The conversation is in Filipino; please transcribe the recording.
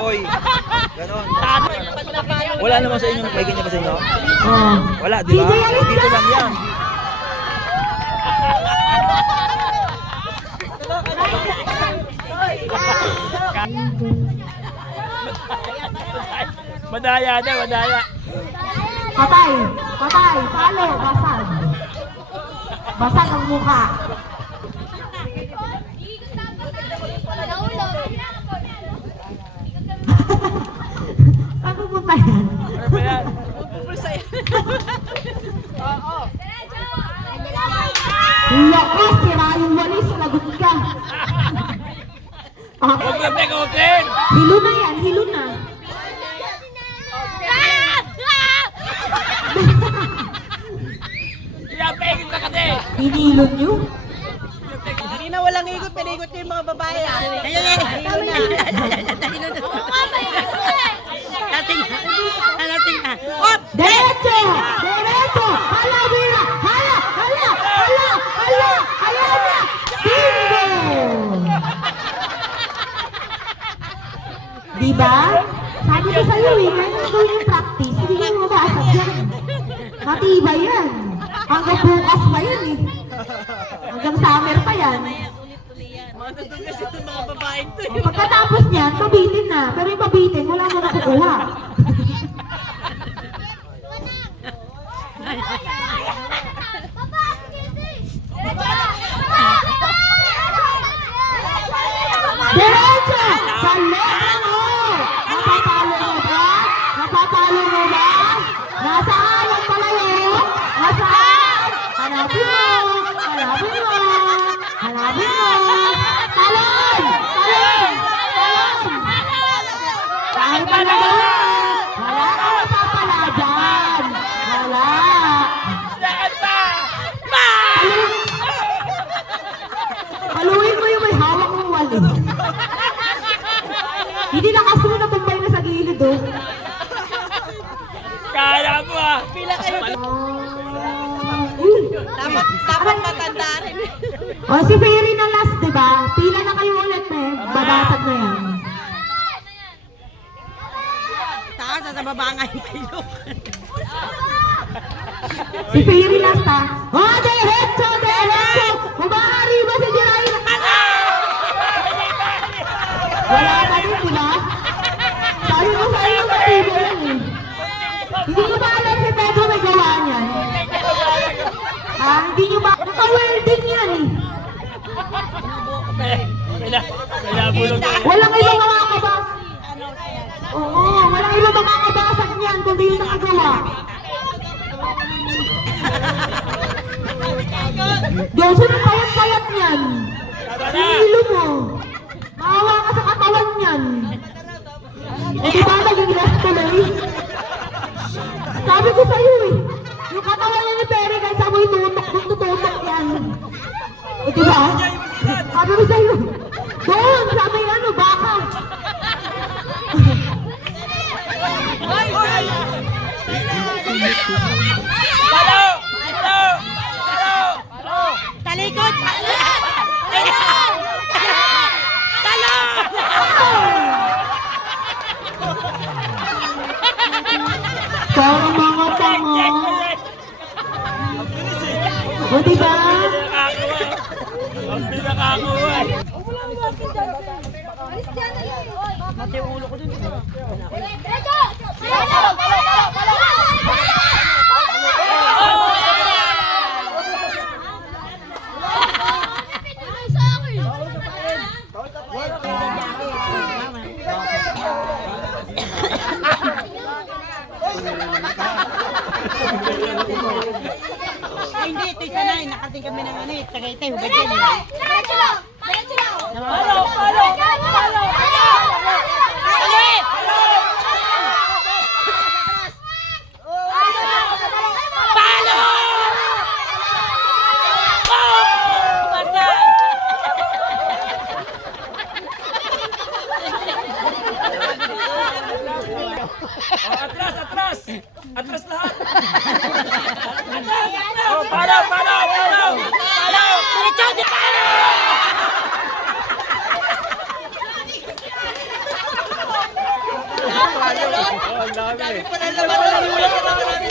kahoy. Ganon. Wala naman sa inyo, may ganyan ba sa inyo? Wala, di ba? Dito lang yan. Madaya na, madaya. Patay, patay, palo, basag. Basag ang mukha. Saan pupunta yan? Ano ba yan? Loko, sira yung walis, lagot ka. Huwag lang tekotin! Hilo na yan, hilo na. Pinapegin ka kasi! Hinilon nyo? Hindi na walang ikot, pinaikot niyo yung mga babae. Derecho! Derecho! Hala, Mira! Hala! Hala! Hala! Hala! Ayan na! Bingo! Diba? Sabi ko sa'yo eh, ngayon gawin yung practice, hindi kayo mabasag yan. Matibay yan. Hanggang bukas pa yan eh. Hanggang summer pa yan. Matutog kasi itong mga babae ito. Pagkatapos niyan, mabitin na. Pero yung mabitin, wala mo nakukuha. Diretso! Sa letra mo! Napapalo mo ba? Napapalo mo ba? Nasaan ang palayo? Nasaan? Hanapin mo! Hanapin mo! Hanapin mo! Talon! Talon! Talon! Dahil talaga! Wala ka napapala dyan! Wala! Saan pa? Paluin mo yung may hawak ng wali. Hindi nakasunod na tumbay na sa gilid, oh. Kala mo ah! Pila kayo. Dapat matanda rin. O, si Fairy na last, di ba? Pila na kayo ulit, eh. Babasag na yan. Taas, sa baba nga yung pilok. Si Fairy last, ha? O, derecho! Derecho! Umahari ba si Jiraina? Wala ka din, di ba? Sabi mo sa'yo, matibo yan, eh. Hindi nyo ba alam si Pedro may gawa niyan? Ha? Hindi nyo ba? Naka-welding yan, eh. Pinabulog na. Walang ibang makakabas. Oo, walang ibang makakabasag niyan kundi yung nakagawa. Diyos, yung payat-payat niyan. Hilo mo. Maawa ka sa katawan niyan. E di ba naging last tuloy? Sabi ko sa'yo eh. Yung katawan niya ni Perry kahit sa mo itutok, tututok yan. E di ba? Sabi ko sa'yo. Doon, sa may ano, baka. Hello! Hello! Hello! Talikod! Parang mga tanga. O diba? Ang pinakakuha. Mati ulo ko dun. Hindi, ito isa na. Nakating kami ng ano eh. Tagaytay, hubad yan eh. Palo! Palo! Palo! Palo! Palo! Atras! Atras! Atras lahat! Oh, palo! Palo! Palo! Palo! Diretso! Palo! Dami pa na laman.